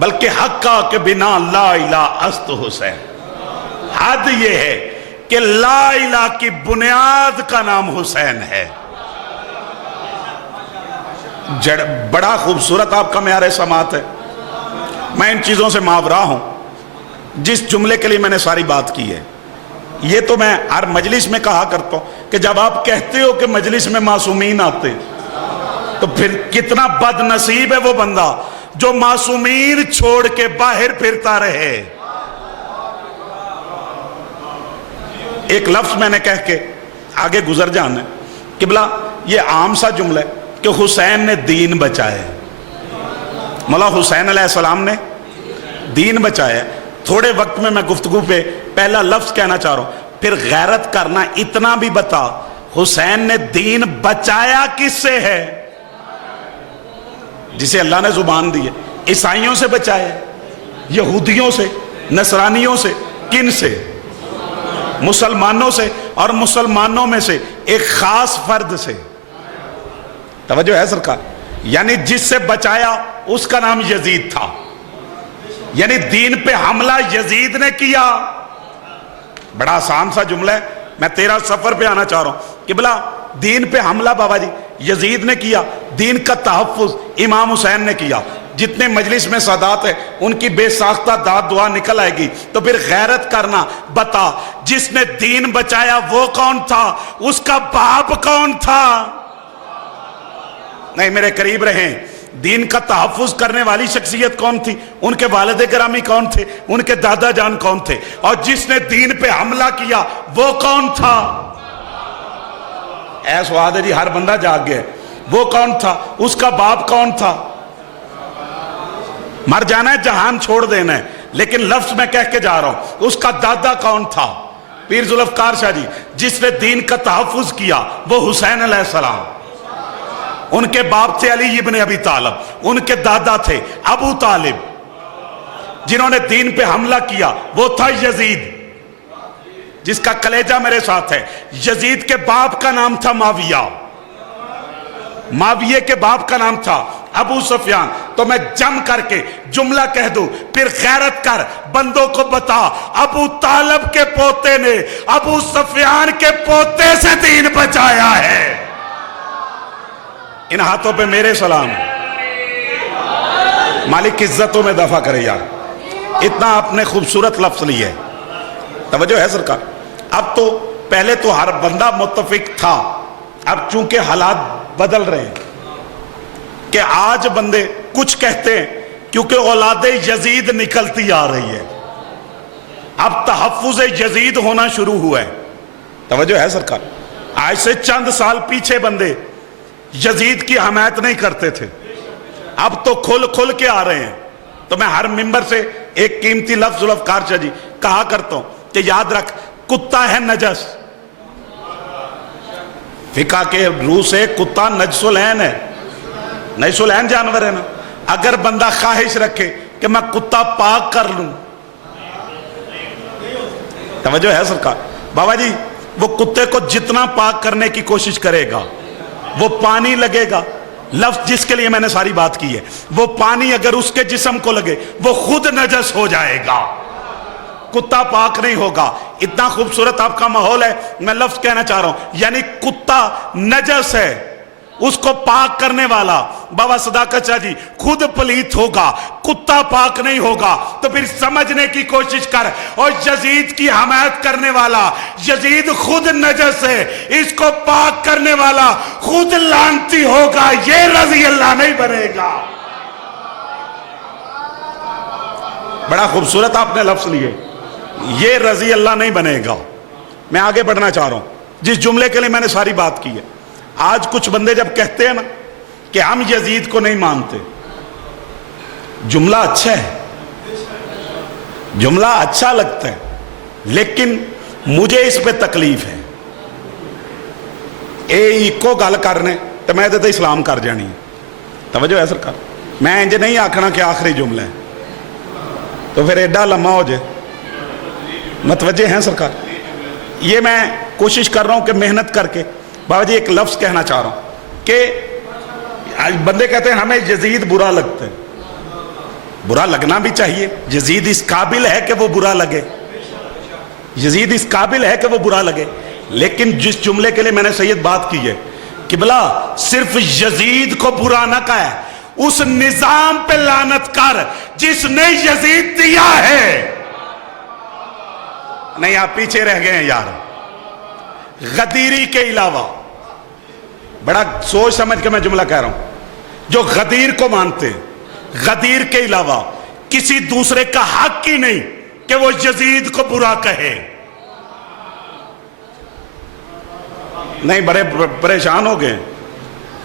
بلکہ حقا کے بنا لا الہ است حسین. حد یہ ہے کہ لا الہ کی بنیاد کا نام حسین ہے. بڑا خوبصورت آپ کا معیار سماعت ہے. میں ان چیزوں سے ماورا ہوں. جس جملے کے لیے میں نے ساری بات کی ہے، یہ تو میں ہر مجلس میں کہا کرتا ہوں کہ جب آپ کہتے ہو کہ مجلس میں معصومین آتے، تو پھر کتنا بد نصیب ہے وہ بندہ جو معصومین چھوڑ کے باہر پھرتا رہے. ایک لفظ میں نے کہہ کے آگے گزر جانا ہے. قبلہ یہ عام سا جملہ ہے کہ حسین نے دین بچایا. مولا حسین علیہ السلام نے دین بچایا. تھوڑے وقت میں گفتگو پہ پہلا لفظ کہنا چاہ رہا ہوں، پھر غیرت کرنا. اتنا بھی بتا، حسین نے دین بچایا کس سے ہے؟ جسے اللہ نے زبان دی ہے. عیسائیوں سے بچایا، یہودیوں سے، نصرانیوں سے. کن سے؟ مسلمانوں سے. اور مسلمانوں میں سے ایک خاص فرد سے. توجہ ہے سرکار؟ یعنی جس سے بچایا اس کا نام یزید تھا. یعنی دین پہ حملہ یزید نے کیا. بڑا آسان سا جملہ ہے. میں تیرا سفر پہ آنا چاہ رہا ہوں. قبلہ دین پہ حملہ بابا جی یزید نے کیا. دین کا تحفظ امام حسین نے کیا. جتنے مجلس میں سادات ہیں ان کی بے ساختہ داد دعا نکل آئے گی. تو پھر غیرت کرنا. بتا، جس نے دین بچایا وہ کون تھا؟ اس کا باپ کون تھا؟ نہیں، میرے قریب رہیں. دین کا تحفظ کرنے والی شخصیت کون تھی؟ ان کے والد گرامی کون تھے؟ ان کے دادا جان کون تھے؟ اور جس نے دین پہ حملہ کیا وہ کون تھا؟ اے سواد ہے جی، ہر بندہ جاگ گیا. وہ کون تھا؟ اس کا باپ کون تھا؟ مر جانا ہے، جہان چھوڑ دینا ہے، لیکن لفظ میں کہہ کے جا رہا ہوں. اس کا دادا کون تھا؟ پیر ذوالفقار شاہ جی. جس نے دین کا تحفظ کیا وہ حسین علیہ السلام. ان کے باپ تھے علی ابن ابی طالب. ان کے دادا تھے ابو طالب. جنہوں نے دین پہ حملہ کیا وہ تھا یزید، جس کا کلیجہ میرے ساتھ ہے. یزید کے باپ کا نام تھا معاویہ. معاویہ کے باپ کا نام تھا ابو سفیان. تو میں جم کر کے جملہ کہہ دوں، پھر غیرت کر. بندوں کو بتا، ابو طالب کے پوتے نے ابو سفیان کے پوتے سے دین بچایا ہے. ان ہاتھوں پہ میرے سلام. مالک عزتوں میں دفع کرے یار. اتنا آپ نے خوبصورت لفظ لی ہے. توجہ ہے سرکار؟ اب تو پہلے تو ہر بندہ متفق تھا. اب چونکہ حالات بدل رہے ہیں کہ آج بندے کچھ کہتے ہیں کیونکہ اولاد یزید نکلتی آ رہی ہے. اب تحفظ یزید ہونا شروع ہوا ہے. توجہ ہے سرکار؟ آج سے چند سال پیچھے بندے یزید کی حمایت نہیں کرتے تھے. اب تو کھل کھل کے آ رہے ہیں. تو میں ہر ممبر سے ایک قیمتی لفظ ذوالفقار شاہ جی کہا کرتا ہوں کہ یاد رکھ، کتا ہے نجس. فقہ کے روح سے کتا نجس العین ہے. نجس العین جانور ہے نا. اگر بندہ خواہش رکھے کہ میں کتا پاک کر لوں، توجہ ہے سرکار؟ بابا جی وہ کتے کو جتنا پاک کرنے کی کوشش کرے گا وہ پانی لگے گا. لفظ جس کے لیے میں نے ساری بات کی ہے، وہ پانی اگر اس کے جسم کو لگے وہ خود نجس ہو جائے گا. کتا پاک نہیں ہوگا. اتنا خوبصورت آپ کا ماحول ہے. میں لفظ کہنا چاہ رہا ہوں، یعنی کتا نجس ہے، اس کو پاک کرنے والا بابا صداقت شاہ جی خود پلیت ہوگا، کتا پاک نہیں ہوگا. تو پھر سمجھنے کی کوشش کر. اور یزید کی حمایت کرنے والا یزید خود نجس ہے، اس کو پاک کرنے والا خود لعنتی ہوگا. یہ رضی اللہ نہیں بنے گا. بڑا خوبصورت آپ نے لفظ لیے، یہ رضی اللہ نہیں بنے گا. میں آگے بڑھنا چاہ رہا ہوں جس جملے کے لیے میں نے ساری بات کی ہے. آج کچھ بندے جب کہتے ہیں نا کہ ہم یزید کو نہیں مانتے، جملہ اچھا ہے، جملہ اچھا لگتا ہے، لیکن مجھے اس پہ تکلیف ہے. ایکو گل کرنے تو میں تو اسلام کر جانی ہے. توجہ ہے سرکار؟ میں انج نہیں آکھنا کہ آخری جملہ ہے تو پھر ایڈا لمحہ ہو جائے. متوجہ ہیں سرکار؟ یہ میں کوشش کر رہا ہوں کہ محنت کر کے بابا جی ایک لفظ کہنا چاہ رہا ہوں کہ بندے کہتے ہیں ہمیں یزید برا لگتا ہے. برا لگنا بھی چاہیے. یزید اس قابل ہے کہ وہ برا لگے, یزید اس قابل ہے کہ وہ برا لگے. لیکن جس جملے کے لیے میں نے سید بات کی ہے, قبلہ صرف یزید کو برا نہ کہا ہے, اس نظام پہ لعنت کر جس نے یزید دیا ہے. نہیں آپ پیچھے رہ گئے ہیں یار. غدیری کے علاوہ, بڑا سوچ سمجھ کے میں جملہ کہہ رہا ہوں, جو غدیر کو مانتے ہیں, غدیر کے علاوہ کسی دوسرے کا حق ہی نہیں کہ وہ یزید کو برا کہے. نہیں بڑے پریشان ہو گئے.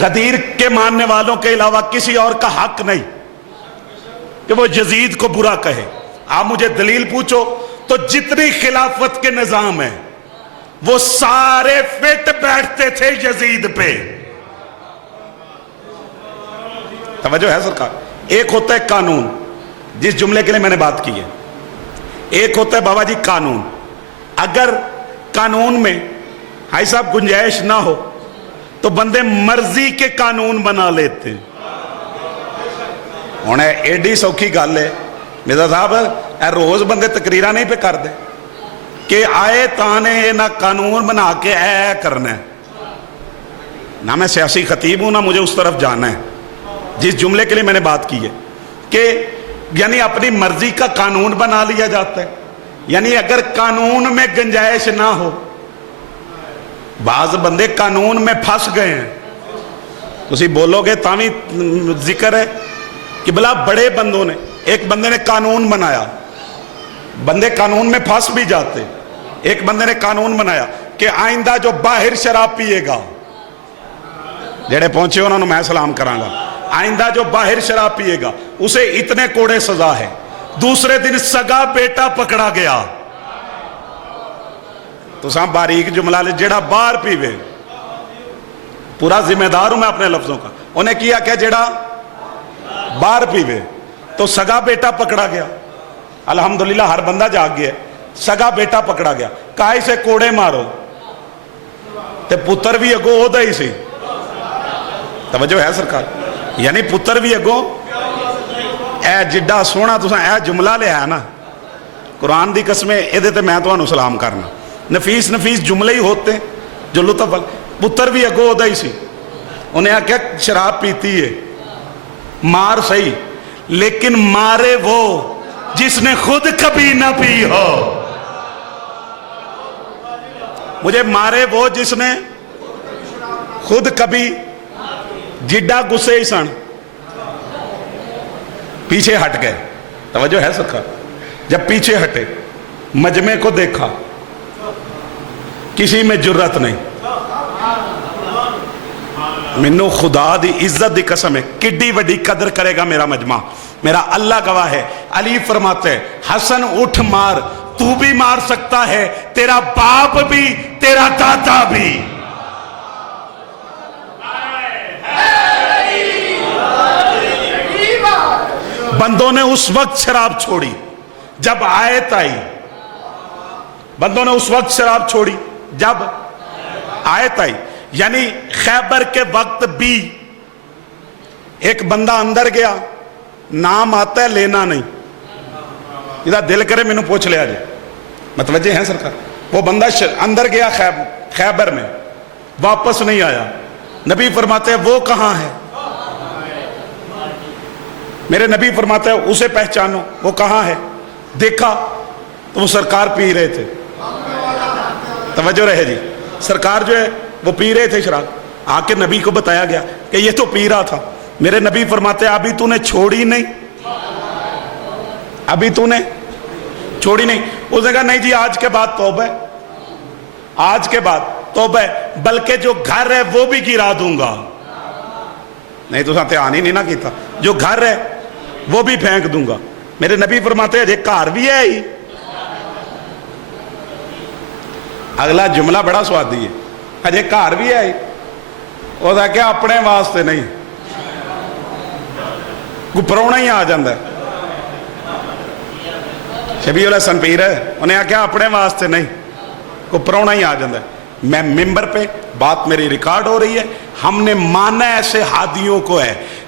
غدیر کے ماننے والوں کے علاوہ کسی اور کا حق نہیں کہ وہ یزید کو برا کہے. آپ مجھے دلیل پوچھو تو جتنی خلافت کے نظام ہیں وہ سارے فٹ بیٹھتے تھے یزید پہ. توجہ ہے سرکار. ایک ہوتا ہے قانون, جس جملے کے لیے میں نے بات کی ہے. ایک ہوتا ہے بابا جی قانون. اگر قانون میں بھائی صاحب گنجائش نہ ہو تو بندے مرضی کے قانون بنا لیتے ہیں. ہونے ایڈی سوکھی گل ہے مرزا صاحب, اے روز بندے تقریرہ نہیں پہ کر دے کہ آئے تانے نہ قانون بنا کے اے کرنا ہے. نہ میں سیاسی خطیب ہوں نہ مجھے اس طرف جانا ہے. جس جملے کے لیے میں نے بات کی ہے کہ یعنی اپنی مرضی کا قانون بنا لیا جاتا ہے. یعنی اگر قانون میں گنجائش نہ ہو, بعض بندے قانون میں پھنس گئے ہیں. تسی بولو گے تاوی ذکر ہے کہ بلا بڑے بندوں نے, ایک بندے نے قانون بنایا, بندے قانون میں پھنس بھی جاتے. ایک بندے نے قانون بنایا کہ آئندہ جو باہر شراب پیے گا, جڑے پہنچے انہوں نے میں سلام کرانگا, آئندہ جو باہر شراب پیے گا اسے اتنے کوڑے سزا ہے. دوسرے دن سگا بیٹا پکڑا گیا. تو سام باریک جملہ لے, جڑا باہر پیوے, پورا ذمہ دار ہوں میں اپنے لفظوں کا, انہیں کیا کہ جڑا باہر پیوے تو سگا بیٹا پکڑا گیا. الحمدللہ ہر بندہ جاگ گیا. سگا بیٹا پکڑا گیا, کائی سے کوڑے مارو تے پتر بھی اگو ہو دا ہی سی. توجہ ہے سرکار. یعنی پتر بھی اگو اے جڈا سونا تو اے جملہ لے آیا نا, قرآن دی قسمیں اے دیتے میں تو انہوں سلام کرنا. نفیس نفیس جملے ہی ہوتے جو لطف. پتر بھی اگو ہو دا ہی سی. انہیں آکھا شراب پیتی ہے, مار صحیح, لیکن مارے وہ جس نے خود کبھی نہ پی ہو. مجھے مارے وہ جس نے خود کبھی, جڈا گسے ہی سن پیچھے ہٹ گئے. توجہ ہے سرکار. جب پیچھے ہٹے, مجمع کو دیکھا, کسی میں جرت نہیں. منو خدا دی عزت دی قسم ہے, کڈی وڈی قدر کرے گا میرا مجمع. میرا اللہ گواہ ہے. علی فرماتے ہیں حسن اٹھ مار, تو بھی مار سکتا ہے, تیرا باپ بھی, تیرا دادا بھی. بندوں نے اس وقت شراب چھوڑی جب آیت آئی. بندوں نے اس وقت شراب چھوڑی جب آیت آئی. یعنی خیبر کے وقت بھی ایک بندہ اندر گیا, نام آتا ہے لینا نہیں. یہ دل کرے میں نے پوچھ لیا جائے, متوجہ ہیں سرکار. وہ بندہ اندر گیا خیبر میں, واپس نہیں آیا. نبی فرماتے ہیں وہ کہاں ہے؟ میرے نبی فرماتے ہیں اسے پہچانو, وہ کہاں ہے؟ دیکھا تو وہ سرکار پی رہے تھے. توجہ رہے جی. سرکار جو ہے وہ پی رہے تھے شراب. آ کے نبی کو بتایا گیا کہ یہ تو پی رہا تھا. میرے نبی فرماتے ہیں ابھی تو نے چھوڑی نہیں, ابھی تو نے چھوڑی نہیں. اس نے کہا نہیں جی آج کے بعد توبہ ہے, آج کے بعد توبہ ہے, بلکہ جو گھر ہے وہ بھی گرا دوں گا. نہیں تو دھیان ہی نہیں نہ کیتا, جو گھر ہے وہ بھی پھینک دوں گا. میرے نبی فرماتے ہیں یہ گھر بھی ہے ہی. اگلا جملہ بڑا سوادی ہے, ہجے گھر بھی ہے ہی. وہ کیا اپنے واسطے نہیں, کوئی پرونا ہی آ جاندہ ہے. شبیہ الحسن پیر ہے, انہیں کیا اپنے واسطے نہیں, کوئی پرونا ہی آ جاندہ ہے. میں ممبر پہ بات میری ریکارڈ ہو رہی ہے. ہم نے مانا ایسے ہادیوں کو ہے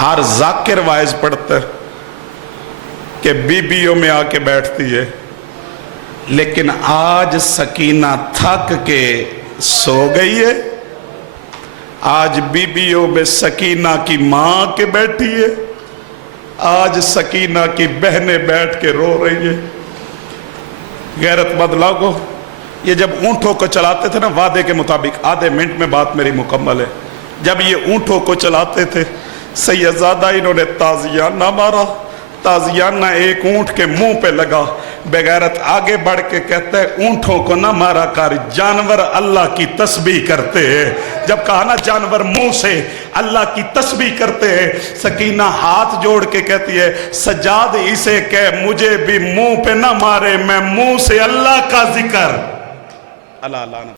ہر ذاکر وائز پڑھتا ہے کہ بیویوں میں آ کے بیٹھتی ہے، لیکن آج سکینہ تھک کے سو گئی ہے، آج بیویوں میں سکینہ کی ماں کے بیٹھی ہے، آج سکینہ کی بہنیں بیٹھ کے رو رہی ہے۔ غیرت مند لوگو، یہ جب اونٹوں کو چلاتے تھے نا وعدے کے مطابق، آدھے منٹ میں بات میری مکمل ہے، جب یہ اونٹوں کو چلاتے تھے سیدزادہ انہوں نے تازیانہ مارا، تازیانہ ایک اونٹ کے منہ پہ لگا، بغیرت آگے بڑھ کے کہتا ہے اونٹوں کو نہ مارا کر، جانور اللہ کی تسبیح کرتے ہیں۔ جب کہا نا جانور منہ سے اللہ کی تسبیح کرتے ہیں، سکینہ ہاتھ جوڑ کے کہتی ہے سجاد اسے کہہ مجھے بھی منہ پہ نہ مارے، میں منہ سے اللہ کا ذکر اللہ